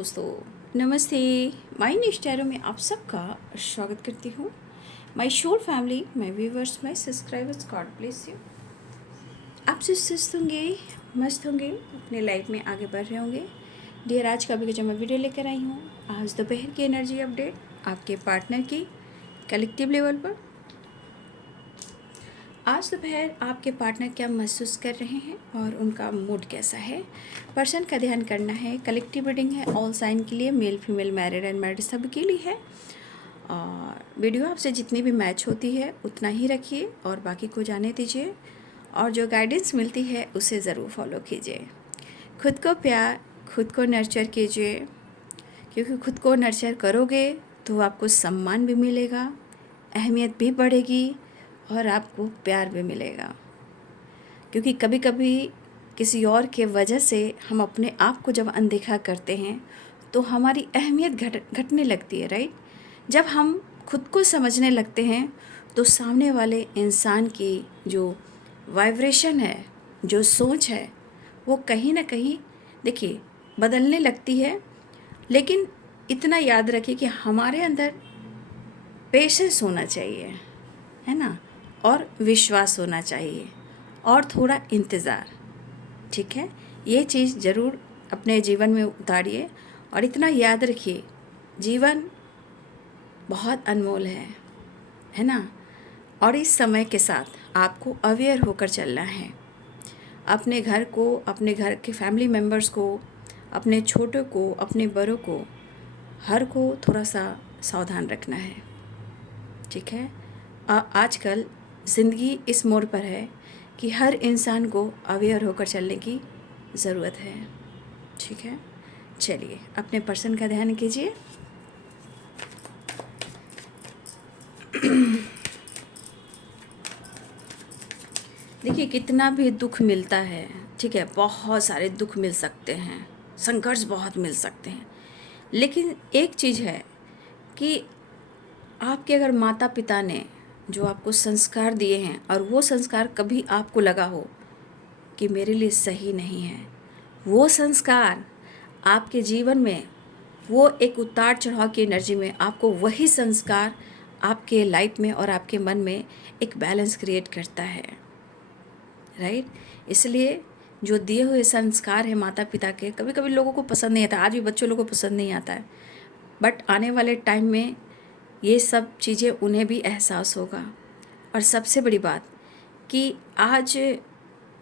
दोस्तों, नमस्ते। My news tarot में आप सबका स्वागत करती हूँ। My whole family, my viewers, my subscribers, God bless you. आप जो सुस्त होंगे, मस्त होंगे, अपने लाइफ में आगे बढ़ रहे होंगे। डियर, आज का भी जो मैं वीडियो लेकर आई हूँ, आज दोपहर की एनर्जी अपडेट आपके पार्टनर की कलेक्टिव लेवल पर। आज दोपहर आपके पार्टनर क्या महसूस कर रहे हैं और उनका मूड कैसा है, पर्सन का ध्यान करना है। कलेक्टिव रीडिंग है ऑल साइन के लिए, male female married and married सब के लिए है। और वीडियो आपसे जितनी भी मैच होती है उतना ही रखिए और बाकी को जाने दीजिए, और जो गाइडेंस मिलती है उसे ज़रूर फॉलो कीजिए। खुद को प्यार, खुद को नर्चर कीजिए, क्योंकि खुद को नर्चर करोगे तो आपको सम्मान भी मिलेगा, अहमियत भी बढ़ेगी और आपको प्यार भी मिलेगा। क्योंकि कभी कभी किसी और के वजह से हम अपने आप को जब अनदेखा करते हैं तो हमारी अहमियत घटने लगती है, राइट। जब हम खुद को समझने लगते हैं तो सामने वाले इंसान की जो वाइब्रेशन है, जो सोच है, वो कहीं ना कहीं देखिए बदलने लगती है। लेकिन इतना याद रखिए कि हमारे अंदर पेशेंस होना चाहिए, है ना, और विश्वास होना चाहिए और थोड़ा इंतज़ार। ठीक है, ये चीज़ ज़रूर अपने जीवन में उतारिए और इतना याद रखिए, जीवन बहुत अनमोल है ना। और इस समय के साथ आपको अवेयर होकर चलना है। अपने घर को, अपने घर के फैमिली मेम्बर्स को, अपने छोटों को, अपने बड़ों को, हर को थोड़ा सा सावधान रखना है। ठीक है, आजकल ज़िंदगी इस मोड़ पर है कि हर इंसान को अवेयर होकर चलने की ज़रूरत है। ठीक है, चलिए अपने पर्सन का ध्यान कीजिए। देखिए कितना भी दुख मिलता है, ठीक है, बहुत सारे दुख मिल सकते हैं, संघर्ष बहुत मिल सकते हैं, लेकिन एक चीज़ है कि आपके अगर माता पिता ने जो आपको संस्कार दिए हैं और वो संस्कार कभी आपको लगा हो कि मेरे लिए सही नहीं है, वो संस्कार आपके जीवन में, वो एक उतार चढ़ाव की एनर्जी में आपको वही संस्कार आपके लाइफ में और आपके मन में एक बैलेंस क्रिएट करता है, राइट। इसलिए जो दिए हुए संस्कार है माता पिता के, कभी कभी लोगों को पसंद नहीं आता, आज भी बच्चों लोगों को पसंद नहीं आता है, बट आने वाले टाइम में ये सब चीज़ें उन्हें भी एहसास होगा। और सबसे बड़ी बात कि आज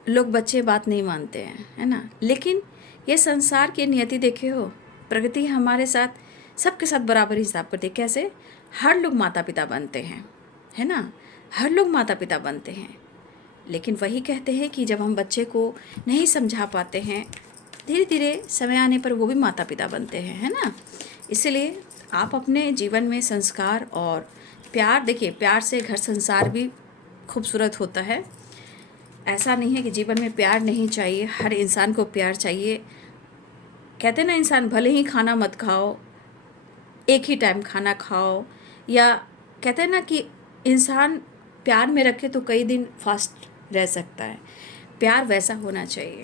लोग बच्चे बात नहीं मानते हैं, है ना, लेकिन ये संसार की नियति देखे हो, प्रगति हमारे साथ सबके साथ बराबर हिसाब करती है। कैसे? हर लोग माता पिता बनते हैं, है ना, हर लोग माता पिता बनते हैं, लेकिन वही कहते हैं कि जब हम बच्चे को नहीं समझा पाते हैं, धीरे धीरे समय आने पर वो भी माता पिता बनते हैं, है ना। इसलिए आप अपने जीवन में संस्कार और प्यार, देखिए प्यार से घर संसार भी खूबसूरत होता है। ऐसा नहीं है कि जीवन में प्यार नहीं चाहिए, हर इंसान को प्यार चाहिए। कहते हैं ना, इंसान भले ही खाना मत खाओ, एक ही टाइम खाना खाओ, या कहते हैं ना कि इंसान प्यार में रखे तो कई दिन फास्ट रह सकता है। प्यार वैसा होना चाहिए,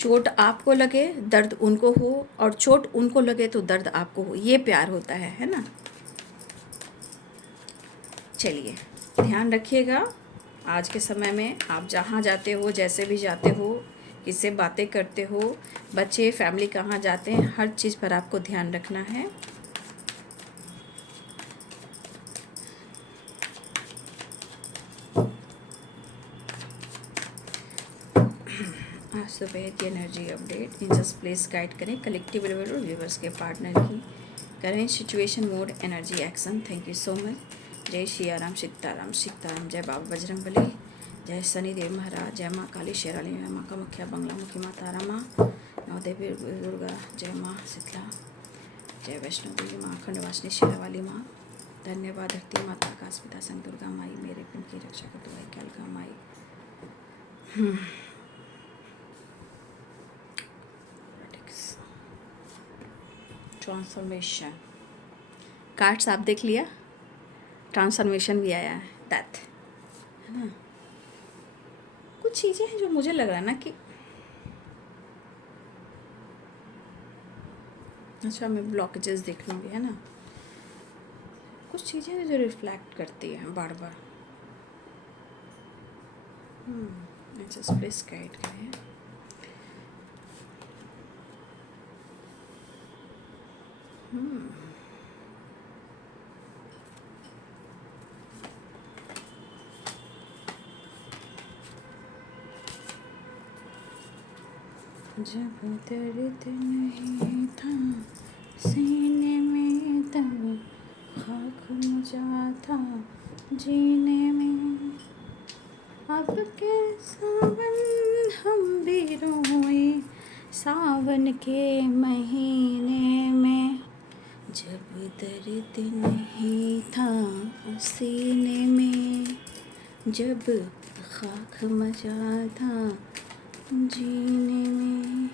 चोट आपको लगे, दर्द उनको हो, और चोट उनको लगे तो दर्द आपको हो, ये प्यार होता है ना। चलिए ध्यान रखिएगा, आज के समय में आप जहाँ जाते हो, जैसे भी जाते हो, किससे बातें करते हो, बच्चे फैमिली कहाँ जाते हैं, हर चीज़ पर आपको ध्यान रखना है। आज सुबह की एनर्जी अपडेट इंजस प्लेस गाइड करें कलेक्टिव लेवल और व्यूवर्स के पार्टनर की करें situation mode energy action. Thank you so much. जय सियाराम, सीताराम सीताराम, जय बाबा बजरंगबली, जय शनिदेव महाराज, जय माँ काली शेराली, जय माँ कामाख्या, बंगलामुखी माँ तारा माँ, नौ देवी दुर्गा, जय माँ शीतला, जय वैष्णो देवी माँ खंडवासिनी शेरावाली माँ। धन्यवाद धरती माता, आकाश पिता संग दुर्गा माई, मेरे पिंड की रक्षा कर दुआई कैलका माई। ट्रांसफॉर्मेशन कार्ड्स आप देख लिया, ट्रांसफॉर्मेशन भी आया है, डेथ, है ना। कुछ चीज़ें हैं जो मुझे लग रहा है ना कि अच्छा, मैं ब्लॉकेजेस देख लूँगी, है ना। कुछ चीज़ें जो रिफ्लेक्ट करती हैं बार बार। अच्छा, स्प्लिस गाइड करें। जब दर्द नहीं था सीने में, तब खाक मचा था जीने में। अब के सावन हम भी रोए सावन के महीने में। जब दर्द नहीं था सीने में, जब खाक मचा था जीने में।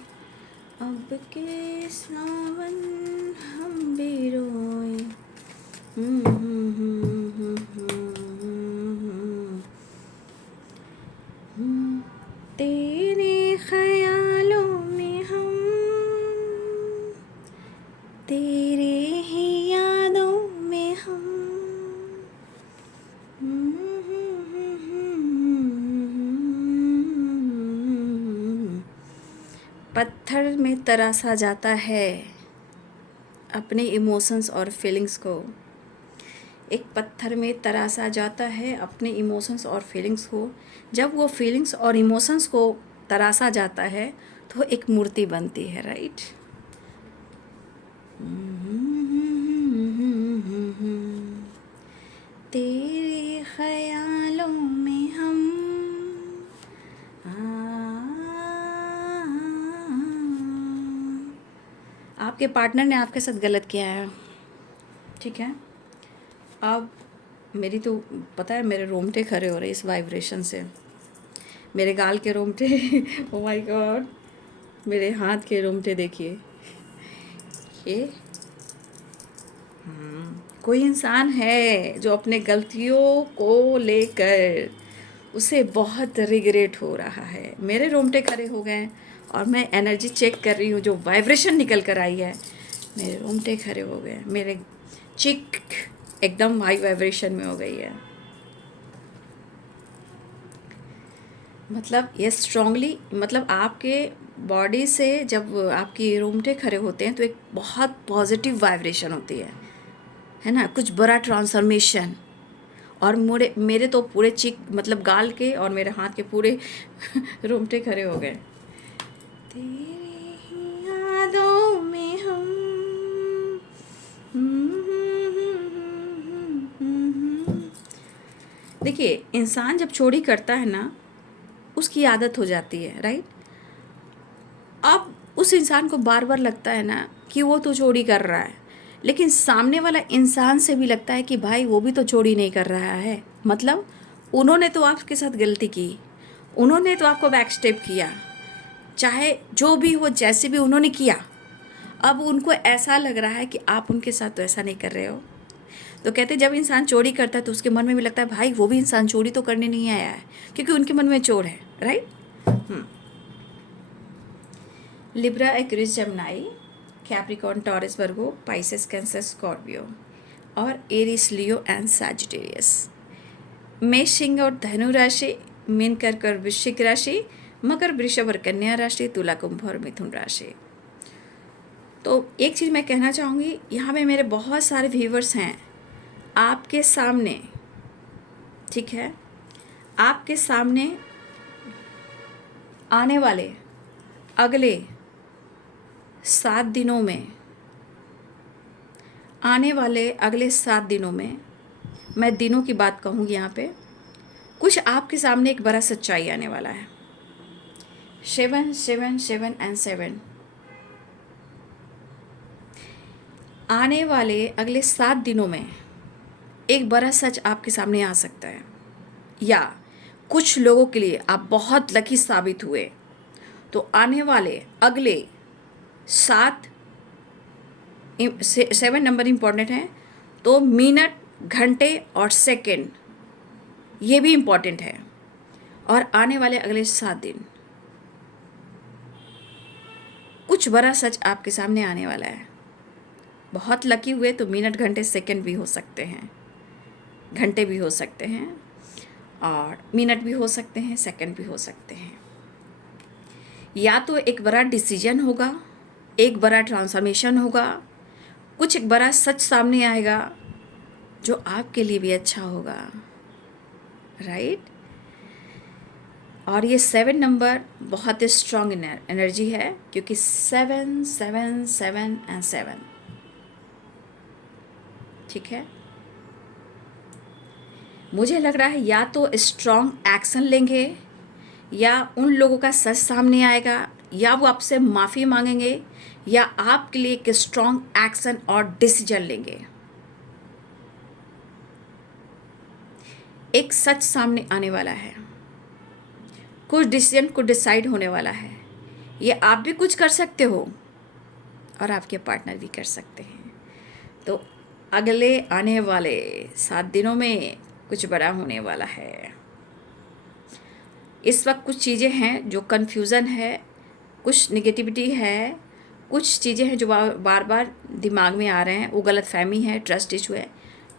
अब के सावन हम भी रोए। तेरे ख्यालों में हम, तेरे ही यादों में हम। पत्थर में तरासा जाता है अपने इमोशंस और फीलिंग्स को। एक पत्थर में तरासा जाता है अपने इमोशंस और फीलिंग्स को। जब वो फीलिंग्स और इमोशंस को तरासा जाता है तो एक मूर्ति बनती है, राइट। तेरे ख्यालों में हम, आपके पार्टनर ने आपके साथ गलत किया है, ठीक है। अब मेरी तो पता है, मेरे रोंगटे खड़े हो रहे इस वाइब्रेशन से। मेरे गाल के रोंगटे ओ माय गॉड, मेरे हाथ के रोंगटे देखिए। ये कोई इंसान है जो अपने गलतियों को लेकर उसे बहुत रिग्रेट हो रहा है। मेरे रोंगटे खड़े हो गए और मैं एनर्जी चेक कर रही हूँ, जो वाइब्रेशन निकल कर आई है, मेरे रोंगटे खड़े हो गए। मेरे चिक एकदम हाई वाइब्रेशन में हो गई है। मतलब ये स्ट्रांगली, मतलब आपके बॉडी से जब आपकी रोंगटे खड़े होते हैं तो एक बहुत पॉजिटिव वाइब्रेशन होती है ना। कुछ बड़ा ट्रांसफॉर्मेशन। और मेरे तो पूरे चिक, मतलब गाल के और मेरे हाथ के पूरे रोंगटे खड़े हो गए। तेरी ही यादों में हम। देखिए, इंसान जब चोरी करता है ना, उसकी आदत हो जाती है, राइट। अब उस इंसान को बार बार लगता है ना कि वो तो चोरी कर रहा है, लेकिन सामने वाला इंसान से भी लगता है कि भाई वो भी तो चोरी नहीं कर रहा है। मतलब उन्होंने तो आपके साथ गलती की, उन्होंने तो आपको बैक स्टेप किया, चाहे जो भी हो, जैसे भी उन्होंने किया। अब उनको ऐसा लग रहा है कि आप उनके साथ तो ऐसा नहीं कर रहे हो। तो कहते जब इंसान चोरी करता है तो उसके मन में भी लगता है भाई वो भी इंसान चोरी तो करने नहीं आया है, क्योंकि उनके मन में चोर है, right. Libra, Aquarius, Gemini, Capricorn, Taurus, Virgo, Pisces, Cancer, Scorpio और एरिस, लियो एंड सैजिटेरियस। मेष, सिंह और धनु राशि, मीन, कर्क और वृश्चिक राशि, मकर, वृषभ और कन्या राशि, तुला, कुंभ और मिथुन राशि। तो एक चीज़ मैं कहना चाहूँगी, यहाँ पे मेरे बहुत सारे व्यूवर्स हैं आपके सामने, ठीक है। आपके सामने आने वाले अगले 7 दिनों में, आने वाले अगले 7 दिनों में, मैं दिनों की बात कहूँगी यहाँ पे, कुछ आपके सामने एक बड़ा सच्चाई आने वाला है। 7 7 7 एंड 7 आने वाले अगले 7 दिनों में एक बड़ा सच आपके सामने आ सकता है, या कुछ लोगों के लिए आप बहुत लकी साबित हुए। तो आने वाले अगले 7 नंबर इम्पॉर्टेंट हैं, तो मिनट, घंटे और सेकंड ये भी इम्पॉर्टेंट है। और आने वाले अगले 7 दिन कुछ बड़ा सच आपके सामने आने वाला है। बहुत लकी हुए तो मिनट, घंटे, सेकंड भी हो सकते हैं, घंटे भी हो सकते हैं, और मिनट भी हो सकते हैं, सेकंड भी हो सकते हैं। या तो एक बड़ा डिसीजन होगा, एक बड़ा ट्रांसफॉर्मेशन होगा, कुछ एक बड़ा सच सामने आएगा जो आपके लिए भी अच्छा होगा, राइट। और ये 7 नंबर बहुत ही स्ट्रॉन्ग एनर्जी है, क्योंकि 7 7 7 एंड 7, ठीक है। मुझे लग रहा है या तो स्ट्रॉन्ग एक्शन लेंगे, या उन लोगों का सच सामने आएगा, या वो आपसे माफ़ी मांगेंगे, या आपके लिए एक स्ट्रॉन्ग एक्शन और डिसीजन लेंगे। एक सच सामने आने वाला है, कुछ डिसीजन को डिसाइड होने वाला है। ये आप भी कुछ कर सकते हो और आपके पार्टनर भी कर सकते हैं। तो अगले आने वाले 7 दिनों में कुछ बड़ा होने वाला है। इस वक्त कुछ चीज़ें हैं जो कन्फ्यूज़न है, कुछ निगेटिविटी है, कुछ चीज़ें हैं जो बार बार दिमाग में आ रहे हैं, वो गलतफहमी है, ट्रस्ट इशू है।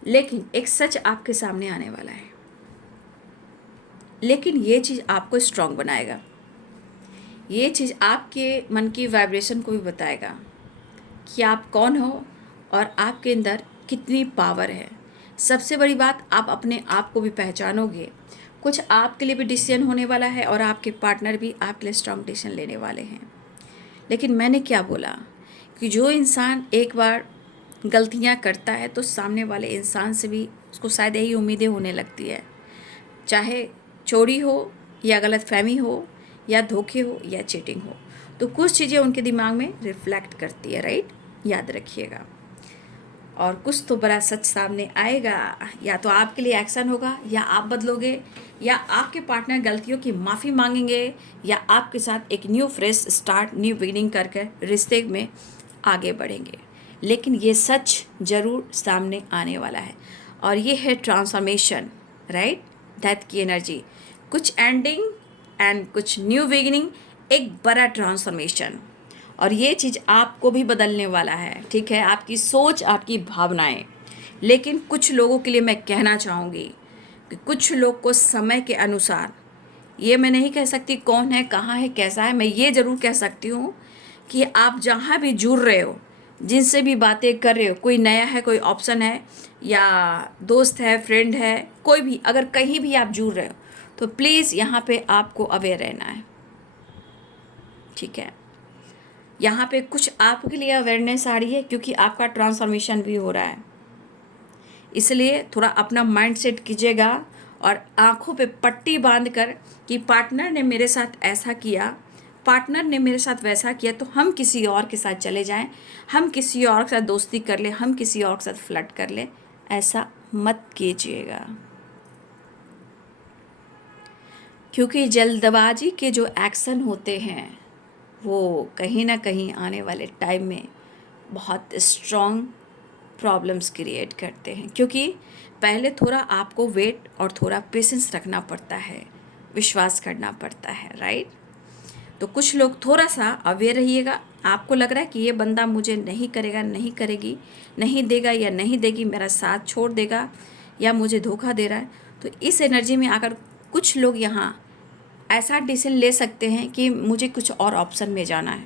लेकिन एक सच आपके सामने आने वाला है, लेकिन ये चीज़ आपको स्ट्रॉन्ग बनाएगा। ये चीज़ आपके मन की वाइब्रेशन को भी बताएगा कि आप कौन हो और आपके अंदर कितनी पावर है। सबसे बड़ी बात, आप अपने आप को भी पहचानोगे। कुछ आपके लिए भी डिसीजन होने वाला है और आपके पार्टनर भी आपके लिए स्ट्रॉन्ग डिसीजन लेने वाले हैं। लेकिन मैंने क्या बोला कि जो इंसान एक बार गलतियां करता है तो सामने वाले इंसान से भी उसको शायद यही उम्मीदें होने लगती है, चाहे चोरी हो या गलतफहमी हो या धोखे हो या चीटिंग हो। तो कुछ चीज़ें उनके दिमाग में रिफ्लेक्ट करती है, राइट, याद रखिएगा। और कुछ तो बड़ा सच सामने आएगा, या तो आपके लिए एक्शन होगा, या आप बदलोगे, या आपके पार्टनर गलतियों की माफ़ी मांगेंगे, या आपके साथ एक new fresh start, new beginning करके रिश्ते में आगे बढ़ेंगे। लेकिन ये सच ज़रूर सामने आने वाला है, और ये है ट्रांसफॉर्मेशन, राइट, डेथ की एनर्जी। कुछ एंडिंग एंड कुछ न्यू बिगिनिंग, एक बड़ा ट्रांसफॉर्मेशन। और ये चीज़ आपको भी बदलने वाला है, ठीक है, आपकी सोच, आपकी भावनाएं। लेकिन कुछ लोगों के लिए मैं कहना चाहूँगी कि कुछ लोग को समय के अनुसार, ये मैं नहीं कह सकती कौन है, कहाँ है, कैसा है, मैं ये ज़रूर कह सकती हूँ कि आप जहाँ भी जुड़ रहे हो, जिनसे भी बातें कर रहे हो, कोई नया है, कोई ऑप्शन है, या दोस्त है, फ्रेंड है, कोई भी, अगर कहीं भी आप जुड़ रहे हो तो प्लीज़ यहाँ पे आपको अवेयर रहना है, ठीक है। यहाँ पे कुछ आपके लिए अवेयरनेस आ रही है, क्योंकि आपका ट्रांसफॉर्मेशन भी हो रहा है। इसलिए थोड़ा अपना माइंड सेट कीजिएगा, और आँखों पे पट्टी बांध कर कि पार्टनर ने मेरे साथ ऐसा किया, पार्टनर ने मेरे साथ वैसा किया, तो हम किसी और के साथ चले जाएं, हम किसी और के साथ दोस्ती कर लें, हम किसी और के साथ फ्लर्ट कर लें। ऐसा मत कीजिएगा, क्योंकि जल्दबाजी के जो एक्शन होते हैं वो कहीं ना कहीं आने वाले टाइम में बहुत स्ट्रॉन्ग प्रॉब्लम्स क्रिएट करते हैं। क्योंकि पहले थोड़ा आपको वेट और थोड़ा पेशेंस रखना पड़ता है, विश्वास करना पड़ता है, राइट। तो कुछ लोग थोड़ा सा अवेयर रहिएगा। आपको लग रहा है कि ये बंदा मुझे नहीं करेगा, नहीं करेगी, नहीं देगा या नहीं देगी, मेरा साथ छोड़ देगा, या मुझे धोखा दे रहा है, तो इस एनर्जी में आकर कुछ लोग यहाँ ऐसा डिसीजन ले सकते हैं कि मुझे कुछ और ऑप्शन में जाना है।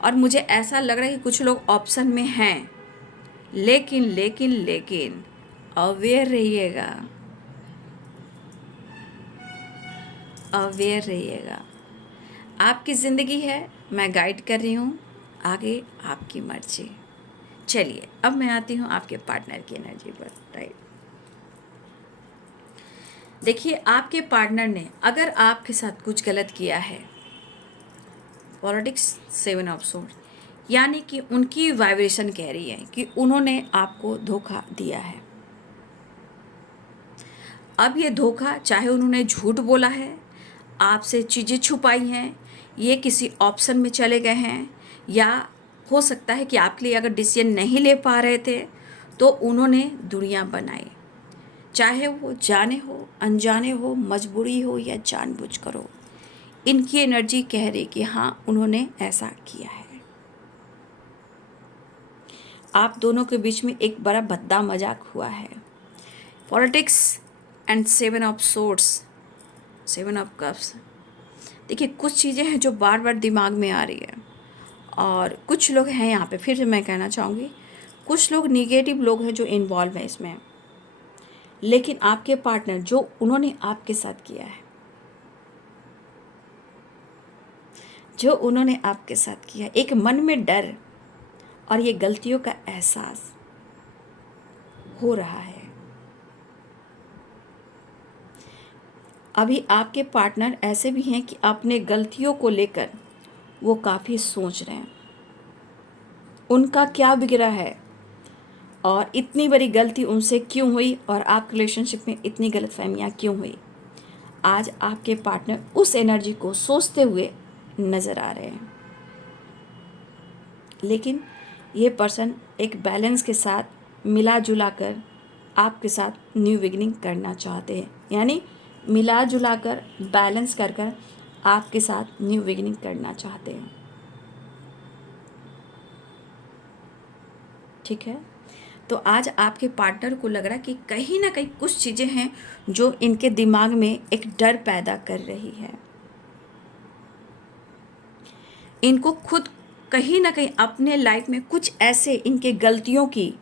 और मुझे ऐसा लग रहा है कि कुछ लोग ऑप्शन में हैं, लेकिन लेकिन लेकिन अवेयर रहिएगा, अवेयर रहिएगा। आपकी ज़िंदगी है, मैं गाइड कर रही हूँ, आगे आपकी मर्जी। चलिए अब मैं आती हूँ आपके पार्टनर की एनर्जी पर, राइट। देखिए, आपके पार्टनर ने अगर आपके साथ कुछ गलत किया है, पॉलिटिक्स 7 ऑफ सोर्ड्स, यानी कि उनकी वाइब्रेशन कह रही है कि उन्होंने आपको धोखा दिया है। अब ये धोखा, चाहे उन्होंने झूठ बोला है, आपसे चीज़ें छुपाई हैं, ये किसी ऑप्शन में चले गए हैं, या हो सकता है कि आपके लिए अगर डिसीजन नहीं ले पा रहे थे तो उन्होंने दुनिया बनाई, चाहे वो जाने हो, अनजाने हो, मजबूरी हो या जानबूझकर हो। इनकी एनर्जी कह रही कि हाँ, उन्होंने ऐसा किया है। आप दोनों के बीच में एक बड़ा भद्दा मजाक हुआ है। Politics and 7 of swords, 7 of cups. देखिए कुछ चीज़ें हैं जो बार बार दिमाग में आ रही है, और कुछ लोग हैं यहाँ पे, फिर से मैं कहना चाहूँगी, कुछ लोग निगेटिव लोग हैं जो इन्वॉल्व हैं इसमें। लेकिन आपके पार्टनर जो उन्होंने आपके साथ किया है, जो उन्होंने आपके साथ किया, एक मन में डर और ये गलतियों का एहसास हो रहा है। अभी आपके पार्टनर ऐसे भी हैं कि अपने गलतियों को लेकर वो काफ़ी सोच रहे हैं, उनका क्या बिगड़ा है और इतनी बड़ी गलती उनसे क्यों हुई, और आपके रिलेशनशिप में इतनी गलतफहमियाँ क्यों हुई। आज आपके पार्टनर उस एनर्जी को सोचते हुए नज़र आ रहे हैं। लेकिन ये पर्सन एक बैलेंस के साथ मिला जुला कर आपके साथ न्यू बिगिनिंग करना चाहते हैं, यानी मिला जुला कर बैलेंस कर कर आपके साथ न्यू बिगिनिंग करना चाहते हैं। ठीक है, तो आज आपके पार्टनर को लग रहा है कि कहीं ना कहीं कुछ चीज़ें हैं जो इनके दिमाग में एक डर पैदा कर रही है। इनको खुद कहीं ना कहीं अपने लाइफ में कुछ ऐसे इनके गलतियों की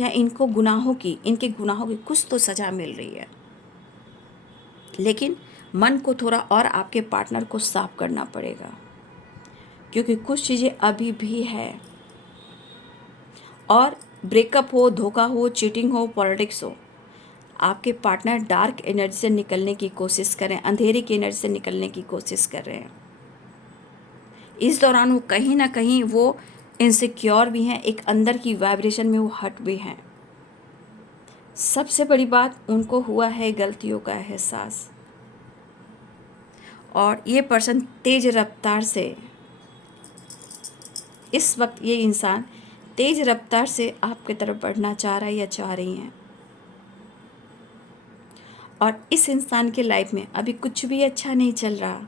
या इनके गुनाहों की कुछ तो सज़ा मिल रही है। लेकिन मन को थोड़ा और आपके पार्टनर को साफ करना पड़ेगा, क्योंकि कुछ चीज़ें अभी भी है। और ब्रेकअप हो, धोखा हो, चीटिंग हो, पॉलिटिक्स हो, आपके पार्टनर डार्क एनर्जी से निकलने की कोशिश कर रहे हैं, अंधेरे की एनर्जी से निकलने की कोशिश कर रहे हैं। इस दौरान वो कहीं ना कहीं वो इनसिक्योर भी हैं, एक अंदर की वाइब्रेशन में वो हट भी हैं। सबसे बड़ी बात, उनको हुआ है गलतियों का एहसास, और ये पर्सन तेज रफ्तार से, इस वक्त ये इंसान तेज रफ्तार से आपके तरफ बढ़ना चाह रहा है या चाह रही हैं। और इस इंसान के लाइफ में अभी कुछ भी अच्छा नहीं चल रहा।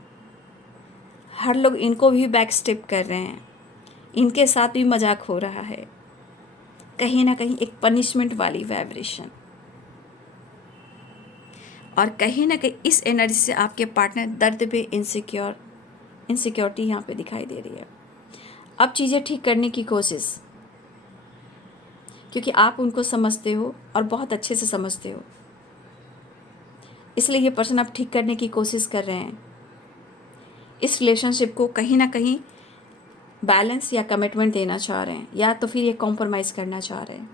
हर लोग इनको भी बैक स्टेप कर रहे हैं, इनके साथ भी मजाक हो रहा है, कहीं ना कहीं एक पनिशमेंट वाली वाइब्रेशन। और कहीं ना कहीं इस एनर्जी से आपके पार्टनर दर्द पे इनसिक्योरिटी यहाँ पे दिखाई दे रही है। अब चीज़ें ठीक करने की कोशिश, क्योंकि आप उनको समझते हो और बहुत अच्छे से समझते हो, इसलिए ये पर्सन अब ठीक करने की कोशिश कर रहे हैं। इस रिलेशनशिप को कहीं ना कहीं बैलेंस या कमिटमेंट देना चाह रहे हैं, या तो फिर ये कॉम्प्रोमाइज़ करना चाह रहे हैं,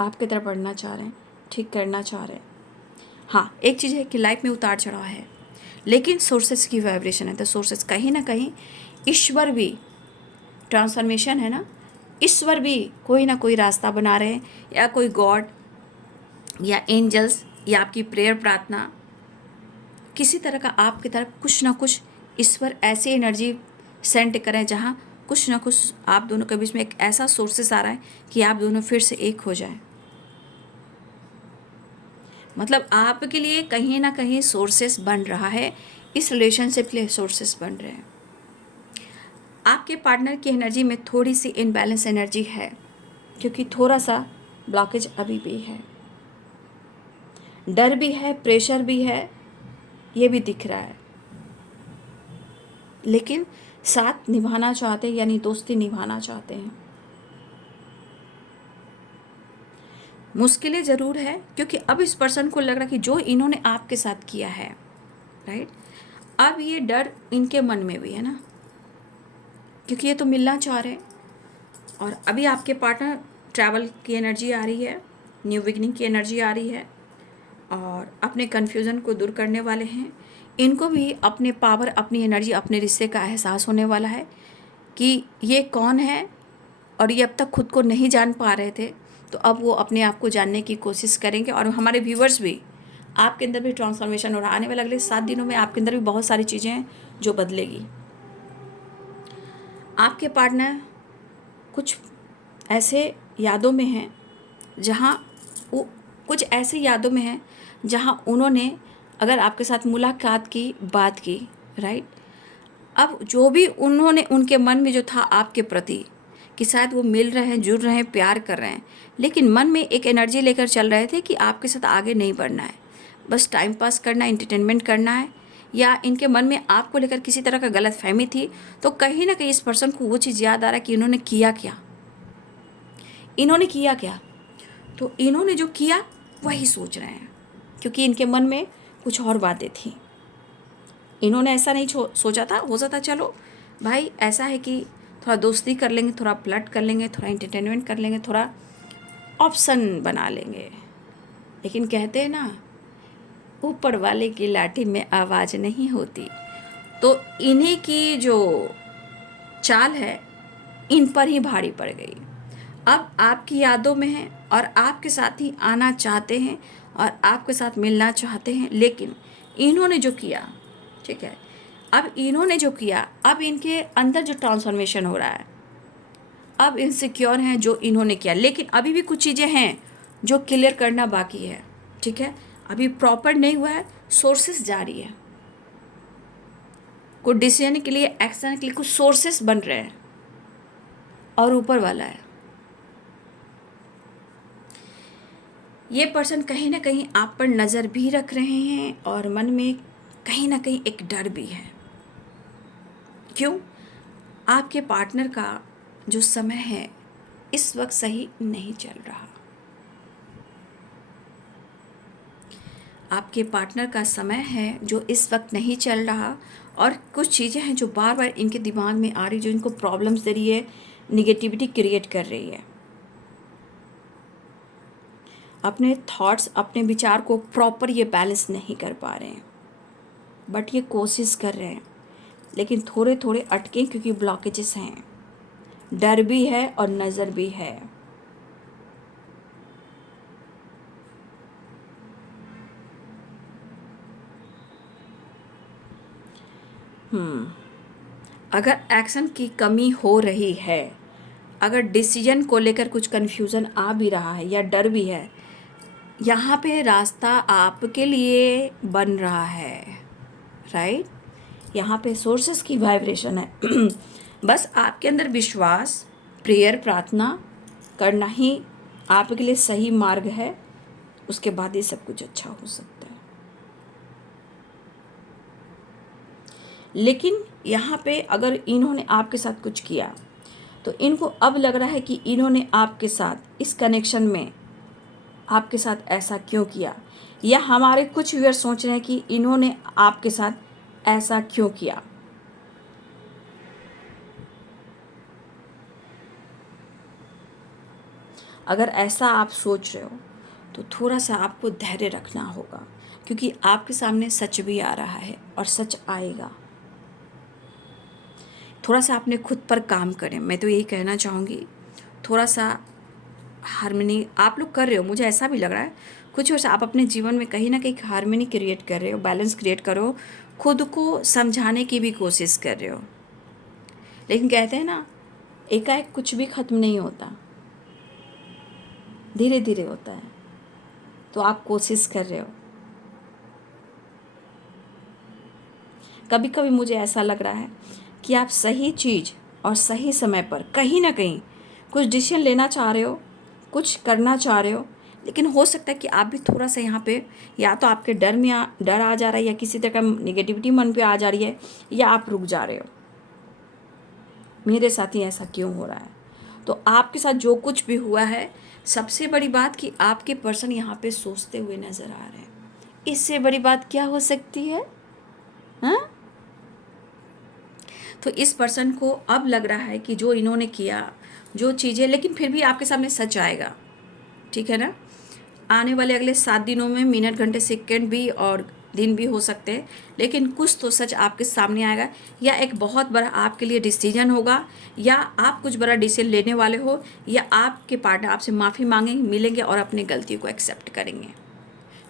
आपकी तरफ बढ़ना चाह रहे हैं, ठीक करना चाह रहे हैं। हाँ, एक चीज़ है कि लाइफ में उतार चढ़ाव है, लेकिन सोर्सेस की वाइब्रेशन है, तो सोर्सेस कहीं ना कहीं ईश्वर भी, ट्रांसफॉर्मेशन है ना, ईश्वर भी कोई ना कोई रास्ता बना रहे हैं, या कोई गॉड या एंजल्स या आपकी प्रेयर प्रार्थना, किसी तरह का आपकी तरफ कुछ ना कुछ ईश्वर ऐसी एनर्जी सेंड करें जहाँ कुछ ना कुछ आप दोनों के बीच में एक ऐसा सोर्सेस आ रहा है कि आप दोनों फिर से एक हो जाएं। मतलब आपके लिए कहीं ना कहीं सोर्सेस बन रहा है, इस रिलेशनशिप के लिए सोर्सेस बन रहे हैं। आपके पार्टनर की एनर्जी में थोड़ी सी इनबैलेंस एनर्जी है, क्योंकि थोड़ा सा ब्लॉकेज अभी भी है, डर भी है, प्रेशर भी है, ये भी दिख रहा है। लेकिन साथ निभाना चाहते हैं, यानी दोस्ती निभाना चाहते हैं। मुश्किलें ज़रूर है, क्योंकि अब इस पर्सन को लग रहा है कि जो इन्होंने आपके साथ किया है, राइट, अब ये डर इनके मन में भी है ना, क्योंकि ये तो मिलना चाह रहे हैं। और अभी आपके पार्टनर ट्रैवल की एनर्जी आ रही है, न्यू बिगिनिंग की एनर्जी आ रही है, और अपने कन्फ्यूज़न को दूर करने वाले हैं। इनको भी अपने पावर, अपनी एनर्जी, अपने रिश्ते का एहसास होने वाला है कि ये कौन है, और ये अब तक खुद को नहीं जान पा रहे थे, तो अब वो अपने आप को जानने की कोशिश करेंगे। और हमारे व्यूवर्स भी, आपके अंदर भी ट्रांसफॉर्मेशन हो रहा है। आने वाले अगले 7 दिनों में आपके अंदर भी बहुत सारी चीज़ें हैं जो बदलेगी। आपके पार्टनर कुछ ऐसे यादों में हैं जहाँ वो, कुछ ऐसी यादों में हैं जहाँ उन्होंने अगर आपके साथ मुलाकात की, बात की, राइट, अब जो भी उन्होंने उनके मन में जो था आपके प्रति, कि शायद वो मिल रहे हैं, जुड़ रहे हैं, प्यार कर रहे हैं, लेकिन मन में एक एनर्जी लेकर चल रहे थे कि आपके साथ आगे नहीं बढ़ना है, बस टाइम पास करना है, एंटरटेनमेंट करना है, या इनके मन में आपको लेकर किसी तरह का गलत फहमी थी। तो कहीं ना कहीं इस पर्सन को वो चीज़ याद आ रहा है कि इन्होंने किया क्या, इन्होंने किया क्या। तो इन्होंने जो किया वही सोच रहे हैं, क्योंकि इनके मन में कुछ और बातें थी। इन्होंने ऐसा नहीं सोचा था, हो सकता चलो भाई ऐसा है कि थोड़ा दोस्ती कर लेंगे, थोड़ा फ्लर्ट कर लेंगे, थोड़ा एंटरटेनमेंट कर लेंगे, थोड़ा ऑप्शन बना लेंगे। लेकिन कहते हैं ना, ऊपर वाले की लाठी में आवाज़ नहीं होती। तो इन्हीं की जो चाल है इन पर ही भारी पड़ गई। अब आपकी यादों में हैं और आपके साथ ही आना चाहते हैं और आपके साथ मिलना चाहते हैं, लेकिन इन्होंने जो किया, ठीक है, अब इन्होंने जो किया, अब इनके अंदर जो ट्रांसफॉर्मेशन हो रहा है, अब इनसिक्योर हैं जो इन्होंने किया, लेकिन अभी भी कुछ चीज़ें हैं जो क्लियर करना बाकी है। ठीक है, अभी प्रॉपर नहीं हुआ है, सोर्सेस जारी है, कुछ डिसीजन के लिए, एक्शन के लिए कुछ सोर्सेस बन रहे हैं और ऊपर वाला है। ये पर्सन कहीं ना कहीं आप पर नज़र भी रख रहे हैं और मन में कहीं ना कहीं एक डर भी है। क्यों? आपके पार्टनर का जो समय है इस वक्त सही नहीं चल रहा। आपके पार्टनर का समय है जो इस वक्त नहीं चल रहा, और कुछ चीज़ें हैं जो बार बार इनके दिमाग में आ रही, जो इनको प्रॉब्लम्स दे रही है, निगेटिविटी क्रिएट कर रही है। अपने थॉट्स, अपने विचार को प्रॉपर ये बैलेंस नहीं कर पा रहे हैं, बट ये कोशिश कर रहे हैं, लेकिन थोड़े थोड़े अटके, क्योंकि ब्लॉकेजेस हैं, डर भी है और नज़र भी है। अगर एक्शन की कमी हो रही है, अगर डिसीजन को लेकर कुछ कन्फ्यूज़न आ भी रहा है या डर भी है, यहाँ पे रास्ता आपके लिए बन रहा है, राइट। यहाँ पे सोर्सेस की वाइब्रेशन है। बस आपके अंदर विश्वास, प्रेयर, प्रार्थना करना ही आपके लिए सही मार्ग है। उसके बाद ही सब कुछ अच्छा हो सकता है। लेकिन यहाँ पे अगर इन्होंने आपके साथ कुछ किया, तो इनको अब लग रहा है कि इन्होंने आपके साथ इस कनेक्शन में आपके साथ ऐसा क्यों किया, या हमारे कुछ व्यूअर सोच रहे हैं कि इन्होंने आपके साथ ऐसा क्यों किया। अगर ऐसा आप सोच रहे हो तो थोड़ा सा आपको धैर्य रखना होगा, क्योंकि आपके सामने सच भी आ रहा है और सच आएगा। थोड़ा सा आपने खुद पर काम करें, मैं तो यही कहना चाहूँगी। थोड़ा सा हार्मनी आप लोग कर रहे हो, मुझे ऐसा भी लग रहा है कुछ और आप अपने जीवन में कहीं ना कहीं हार्मनी क्रिएट कर रहे हो, बैलेंस क्रिएट करो, खुद को समझाने की भी कोशिश कर रहे हो। लेकिन कहते हैं ना, एकाएक कुछ भी ख़त्म नहीं होता, धीरे धीरे होता है। तो आप कोशिश कर रहे हो। कभी कभी मुझे ऐसा लग रहा है कि आप सही चीज़ और सही समय पर कहीं ना कहीं कुछ डिसीजन लेना चाह रहे हो, कुछ करना चाह रहे हो, लेकिन हो सकता है कि आप भी थोड़ा सा यहाँ पे या तो आपके डर आ जा रहा है, या किसी तरह का निगेटिविटी मन पे आ जा रही है, या आप रुक जा रहे हो, मेरे साथ ही ऐसा क्यों हो रहा है। तो आपके साथ जो कुछ भी हुआ है, सबसे बड़ी बात कि आपके पर्सन यहाँ पे सोचते हुए नज़र आ रहे हैं। इससे बड़ी बात क्या हो सकती है? हाँ, तो इस पर्सन को अब लग रहा है कि जो इन्होंने किया, जो चीज़ें, लेकिन फिर भी आपके सामने सच आएगा, ठीक है ना। आने वाले अगले 7 दिनों में मिनट, घंटे, सेकंड भी और दिन भी हो सकते हैं, लेकिन कुछ तो सच आपके सामने आएगा, या एक बहुत बड़ा आपके लिए डिसीजन होगा, या आप कुछ बड़ा डिसीजन लेने वाले हो, या आपके पार्टनर आपसे माफ़ी मांगेंगे, मिलेंगे और अपनी गलती को एक्सेप्ट करेंगे।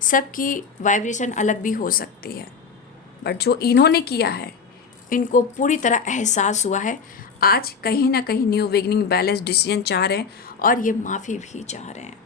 सबकी वाइब्रेशन अलग भी हो सकती है, बट जो इन्होंने किया है, इनको पूरी तरह एहसास हुआ है। आज कहीं ना कहीं न्यू बिगिनिंग, बैलेंस डिसीजन चाह रहे हैं और ये माफ़ी भी चाह रहे हैं।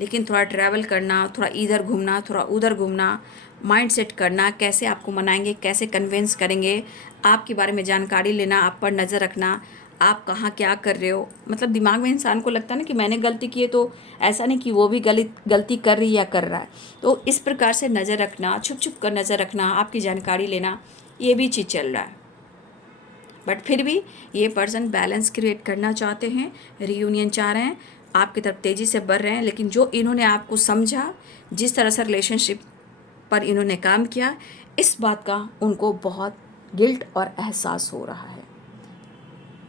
लेकिन थोड़ा ट्रैवल करना, थोड़ा इधर घूमना, थोड़ा उधर घूमना, माइंड सेट करना, कैसे आपको मनाएंगे, कैसे कन्विंस करेंगे, आपके बारे में जानकारी लेना, आप पर नज़र रखना, आप कहाँ क्या कर रहे हो, मतलब दिमाग में इंसान को लगता है ना कि मैंने गलती की है, तो ऐसा नहीं कि वो भी गलती कर रही है या कर रहा है। तो इस प्रकार से नज़र रखना, छुप छुप कर नज़र रखना, आपकी जानकारी लेना, ये भी चीज़ चल रहा है। बट फिर भी ये पर्सन बैलेंस क्रिएट करना चाहते हैं, रीयूनियन चाह रहे हैं, आपकी तरफ तेज़ी से बढ़ रहे हैं। लेकिन जो इन्होंने आपको समझा, जिस तरह से रिलेशनशिप पर इन्होंने काम किया, इस बात का उनको बहुत गिल्ट और एहसास हो रहा है।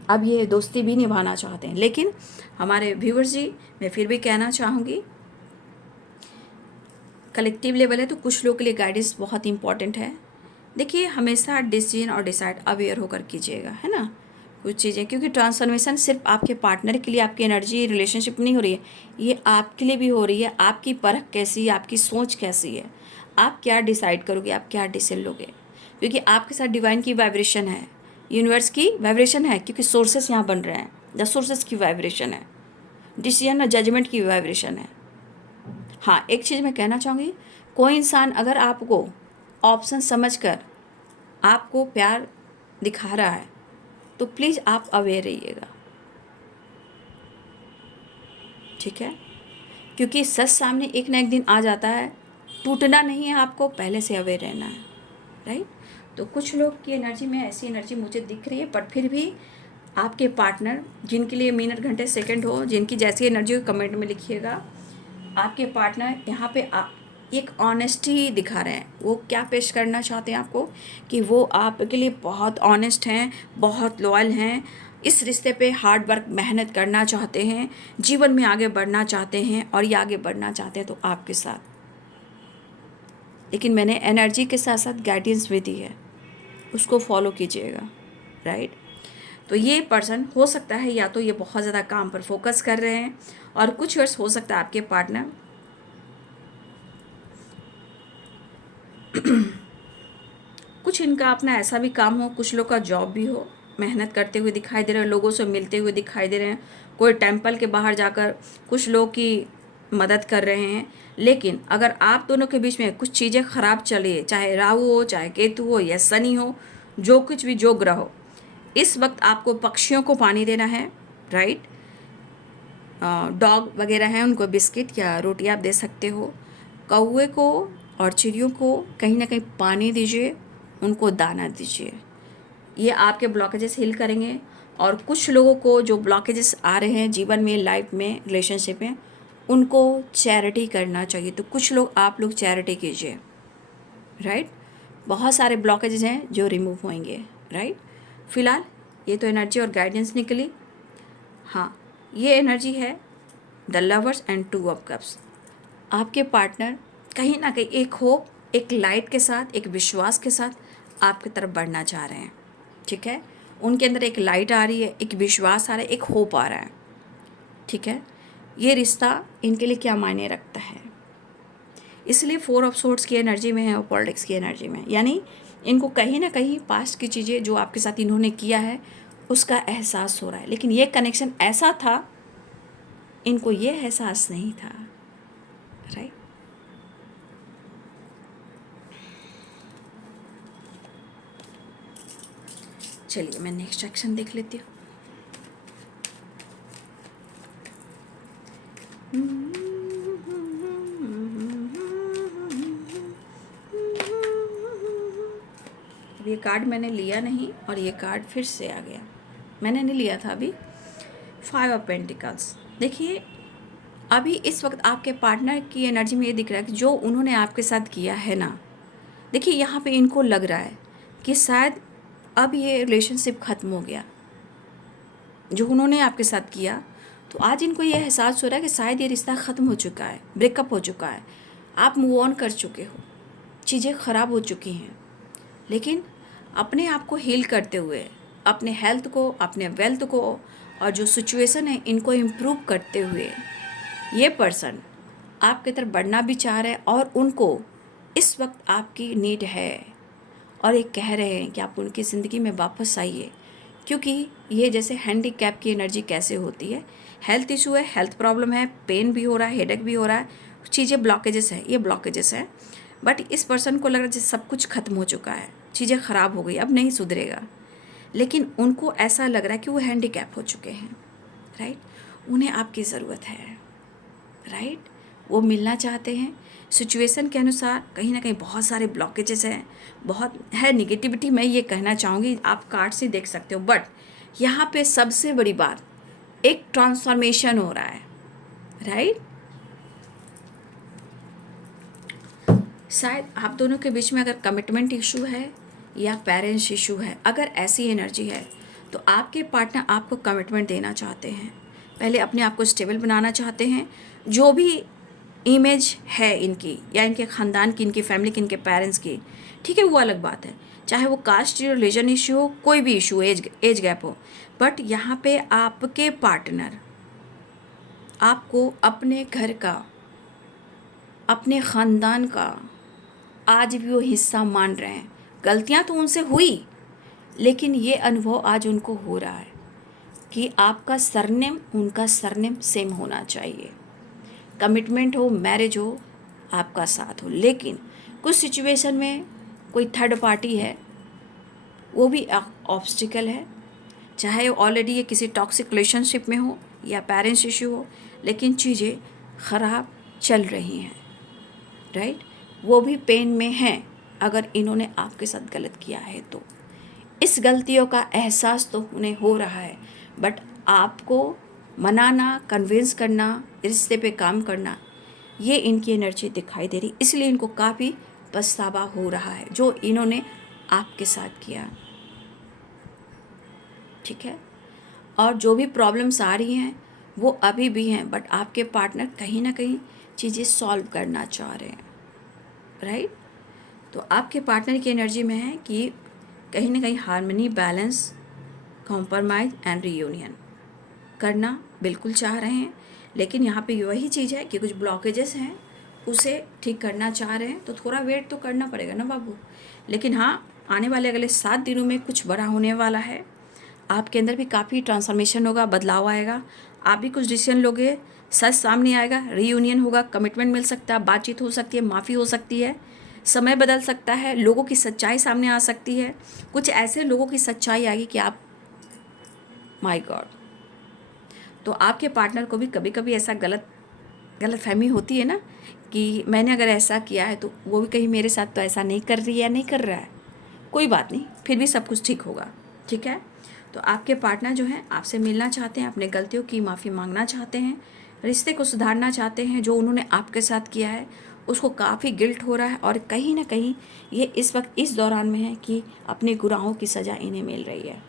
अब ये दोस्ती भी निभाना चाहते हैं। लेकिन हमारे व्यूअर्स जी, मैं फिर भी कहना चाहूँगी, कलेक्टिव लेवल है तो कुछ लोगों के लिए गाइडेंस बहुत इंपॉर्टेंट है। देखिए, हमेशा डिसीजन और डिसाइड अवेयर होकर कीजिएगा, है ना, कुछ चीज़ें, क्योंकि ट्रांसफॉर्मेशन सिर्फ आपके पार्टनर के लिए, आपकी एनर्जी रिलेशनशिप नहीं हो रही है, ये आपके लिए भी हो रही है। आपकी परख कैसी है, आपकी सोच कैसी है, आप क्या डिसाइड करोगे, आप क्या डिसीजन लोगे, क्योंकि आपके साथ डिवाइन की वाइब्रेशन है, यूनिवर्स की वाइब्रेशन है, क्योंकि सोर्सेस यहाँ बन रहे हैं, द सोर्सेस की वाइब्रेशन है, डिसीजन और जजमेंट की वाइब्रेशन है। हाँ, एक चीज़ मैं कहना चाहूँगी, कोई इंसान अगर आपको ऑप्शन समझकर आपको प्यार दिखा रहा है तो प्लीज़ आप अवेयर रहिएगा, ठीक है, क्योंकि सच सामने एक ना एक दिन आ जाता है। टूटना नहीं है, आपको पहले से अवेयर रहना है, राइट। तो कुछ लोग की एनर्जी में ऐसी एनर्जी मुझे दिख रही है, पर फिर भी आपके पार्टनर, जिनके लिए मिनट घंटे सेकंड हो, जिनकी जैसी एनर्जी हो, कमेंट में लिखिएगा। आपके पार्टनर यहाँ पे एक ऑनेस्टी दिखा रहे हैं। वो क्या पेश करना चाहते हैं आपको, कि वो आपके लिए बहुत ऑनेस्ट हैं, बहुत लॉयल हैं, इस रिश्ते पे हार्ड वर्क मेहनत करना चाहते हैं, जीवन में आगे बढ़ना चाहते हैं, और ये आगे बढ़ना चाहते हैं तो आपके साथ। लेकिन मैंने एनर्जी के साथ साथ गाइडेंस भी दी है, उसको फॉलो कीजिएगा, राइट। तो ये पर्सन हो सकता है या तो ये बहुत ज़्यादा काम पर फोकस कर रहे हैं, और कुछ वर्ष हो सकता है आपके पार्टनर कुछ इनका अपना ऐसा भी काम हो, कुछ लोग का जॉब भी हो, मेहनत करते हुए दिखाई दे रहे हैं, लोगों से मिलते हुए दिखाई दे रहे हैं, कोई टेंपल के बाहर जाकर कुछ लोग की मदद कर रहे हैं। लेकिन अगर आप दोनों के बीच में कुछ चीज़ें ख़राब चली, चाहे राहु हो, चाहे केतु हो, या शनि हो, जो कुछ भी, जो ग्रह हो, इस वक्त आपको पक्षियों को पानी देना है, राइट। डॉग वगैरह हैं, उनको बिस्किट या रोटी आप दे सकते हो। कौवे को और चिड़ियों को कहीं ना कहीं पानी दीजिए, उनको दाना दीजिए। ये आपके ब्लॉकेजेस हील करेंगे। और कुछ लोगों को जो ब्लॉकेजेस आ रहे हैं जीवन में, लाइफ में, रिलेशनशिप में, उनको चैरिटी करना चाहिए। तो कुछ लोग, आप लोग चैरिटी कीजिए, राइट। बहुत सारे ब्लॉकेजेस हैं जो रिमूव होंगे, राइट। फिलहाल ये तो एनर्जी और गाइडेंस निकली। हाँ, ये एनर्जी है the lovers and two of cups. आपके पार्टनर कहीं ना कहीं एक होप, एक लाइट के साथ, एक विश्वास के साथ आपकी तरफ बढ़ना चाह रहे हैं, ठीक है। उनके अंदर एक लाइट आ रही है, एक विश्वास आ रहा है, एक होप आ रहा है, ठीक है। ये रिश्ता इनके लिए क्या मायने रखता है, इसलिए 4 ऑफ सोर्ड्स की एनर्जी में है और पॉलिटिक्स की एनर्जी में, यानी इनको कहीं ना कहीं पास्ट की चीज़ें जो आपके साथ इन्होंने किया है उसका एहसास हो रहा है। लेकिन ये कनेक्शन ऐसा था, इनको ये एहसास नहीं था, राइट। चलिए मैं नेक्स्ट सेक्शन देख लेती हूँ। अब ये कार्ड मैंने लिया नहीं, और ये कार्ड फिर से आ गया, मैंने नहीं लिया था अभी। 5 ऑफ पेंटिकल्स। देखिए, अभी इस वक्त आपके पार्टनर की एनर्जी में ये दिख रहा है कि जो उन्होंने आपके साथ किया है ना, देखिए यहाँ पे इनको लग रहा है कि शायद अब ये रिलेशनशिप ख़त्म हो गया जो उन्होंने आपके साथ किया। तो आज इनको ये एहसास हो रहा है कि शायद ये रिश्ता ख़त्म हो चुका है, ब्रेकअप हो चुका है, आप मूव ऑन कर चुके हो, चीज़ें ख़राब हो चुकी हैं। लेकिन अपने आप को हील करते हुए, अपने हेल्थ को, अपने वेल्थ को, और जो सिचुएशन है इनको इम्प्रूव करते हुए, ये पर्सन आपकी तरफ बढ़ना भी चाह रहे हैं, और उनको इस वक्त आपकी नीड है, और ये कह रहे हैं कि आप उनकी ज़िंदगी में वापस आइए। क्योंकि ये जैसे हैंडीकैप की एनर्जी कैसे होती है, हेल्थ इशू है, हेल्थ प्रॉब्लम है, पेन भी हो रहा है, हेडेक भी हो रहा है, चीज़ें ब्लॉकेजेस है, ये ब्लॉकेजेस है। बट इस पर्सन को लग रहा है जैसे सब कुछ ख़त्म हो चुका है, चीज़ें ख़राब हो गई, अब नहीं सुधरेगा। लेकिन उनको ऐसा लग रहा है कि वो हैंडीकैप हो चुके हैं, राइट। उन्हें आपकी ज़रूरत है, राइट। वो मिलना चाहते हैं। सिचुएशन के अनुसार कहीं ना कहीं बहुत सारे ब्लॉकेजेस हैं, बहुत है निगेटिविटी। मैं ये कहना चाहूँगी, आप कार्ड से देख सकते हो, बट यहाँ पे सबसे बड़ी बात, एक ट्रांसफॉर्मेशन हो रहा है, राइट। शायद आप दोनों के बीच में अगर कमिटमेंट इशू है या पेरेंट्स इशू है, अगर ऐसी एनर्जी है तो आपके पार्टनर आपको कमिटमेंट देना चाहते हैं, पहले अपने आप को स्टेबल बनाना चाहते हैं। जो भी इमेज है इनकी या इनके ख़ानदान की, इनकी फैमिली की, इनके पेरेंट्स की, ठीक है, वो अलग बात है। चाहे वो कास्ट रिलीजन इशू हो, कोई भी इशू, एज गैप हो, बट यहाँ पे आपके पार्टनर आपको अपने घर का, अपने ख़ानदान का आज भी वो हिस्सा मान रहे हैं। गलतियाँ तो उनसे हुई, लेकिन ये अनुभव आज उनको हो रहा है कि आपका सरनेम उनका सरनेम सेम होना चाहिए। कमिटमेंट हो, मैरिज हो, आपका साथ हो, लेकिन कुछ सिचुएशन में कोई थर्ड पार्टी है, वो भी ऑब्स्टिकल है। चाहे ऑलरेडी ये किसी टॉक्सिक रिलेशनशिप में हो या पेरेंट्स इशू हो, लेकिन चीज़ें ख़राब चल रही हैं, राइट। वो भी पेन में हैं अगर इन्होंने आपके साथ गलत किया है तो। इस गलतियों का एहसास तो उन्हें हो रहा है, बट आपको मनाना, कन्विंस करना, रिश्ते पे काम करना, ये इनकी एनर्जी दिखाई दे रही। इसलिए इनको काफ़ी पछतावा हो रहा है जो इन्होंने आपके साथ किया, ठीक है। और जो भी प्रॉब्लम्स आ रही हैं वो अभी भी हैं, बट आपके पार्टनर कहीं ना कहीं चीज़ें सॉल्व करना चाह रहे हैं, राइट। तो आपके पार्टनर की एनर्जी में है कि कहीं ना कहीं harmony, balance, compromise and reunion करना बिल्कुल चाह रहे हैं। लेकिन यहाँ पे वही चीज़ है कि कुछ ब्लॉकेजेस हैं, उसे ठीक करना चाह रहे हैं, तो थोड़ा वेट तो करना पड़ेगा ना बाबू। लेकिन हाँ, आने वाले अगले 7 दिनों में कुछ बड़ा होने वाला है। आपके अंदर भी काफ़ी ट्रांसफॉर्मेशन होगा, बदलाव आएगा, आप भी कुछ डिसीजन लोगे, सच सामने आएगा, रीयूनियन होगा, कमिटमेंट मिल सकता है, बातचीत हो सकती है, माफ़ी हो सकती है, समय बदल सकता है, लोगों की सच्चाई सामने आ सकती है। कुछ ऐसे लोगों की सच्चाई आएगी कि आप, माय गॉड। तो आपके पार्टनर को भी कभी कभी ऐसा गलतफहमी होती है ना कि मैंने अगर ऐसा किया है तो वो भी कहीं मेरे साथ तो ऐसा नहीं कर रही है, नहीं कर रहा है। कोई बात नहीं, फिर भी सब कुछ ठीक होगा, ठीक है। तो आपके पार्टनर जो हैं आपसे मिलना चाहते हैं, अपने गलतियों की माफ़ी मांगना चाहते हैं, रिश्ते को सुधारना चाहते हैं। जो उन्होंने आपके साथ किया है उसको काफ़ी गिल्ट हो रहा है, और कहीं ना कहीं ये इस वक्त इस दौरान में है कि अपने गुनाहों की सज़ा इन्हें मिल रही है।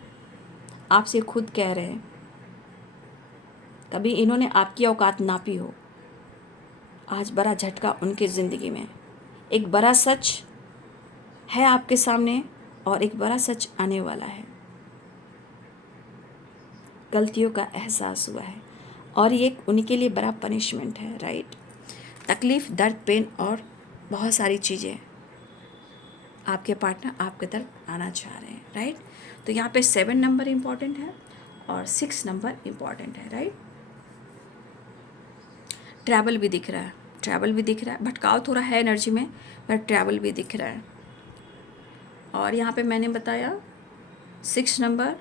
आपसे खुद कह रहे हैं, कभी इन्होंने आपकी औकात नापी हो, आज बड़ा झटका उनकी ज़िंदगी में, एक बड़ा सच है आपके सामने और एक बड़ा सच आने वाला है। गलतियों का एहसास हुआ है और ये उनके लिए बड़ा पनिशमेंट है, राइट। तकलीफ़, दर्द, पेन और बहुत सारी चीज़ें आपके पार्टनर आपके तरफ आना चाह रहे हैं, राइट। तो यहाँ पे 7 नंबर इम्पॉर्टेंट है और 6 नंबर इम्पॉर्टेंट है, राइट। ट्रैवल भी दिख रहा है, ट्रैवल भी दिख रहा है, भटकाव थोड़ा है एनर्जी में, पर ट्रैवल भी दिख रहा है। और यहाँ पे मैंने बताया 6 नंबर,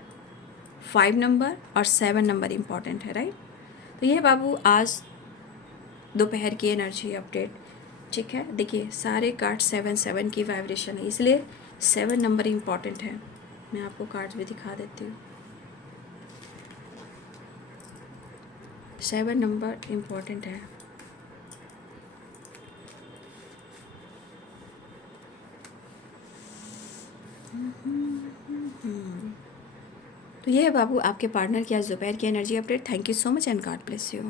5 नंबर और 7 नंबर इम्पॉर्टेंट है, राइट। तो ये बाबू आज दोपहर की एनर्जी अपडेट, ठीक है। देखिए सारे कार्ड 7 की वाइब्रेशन है, इसलिए 7 नंबर इम्पॉर्टेंट है। मैं आपको कार्ड्स भी दिखा देती हूँ। 7 नंबर इम्पॉर्टेंट है। तो ये है बाबू आपके पार्टनर की आज दोपहर की energy update. Thank you so much and God bless you.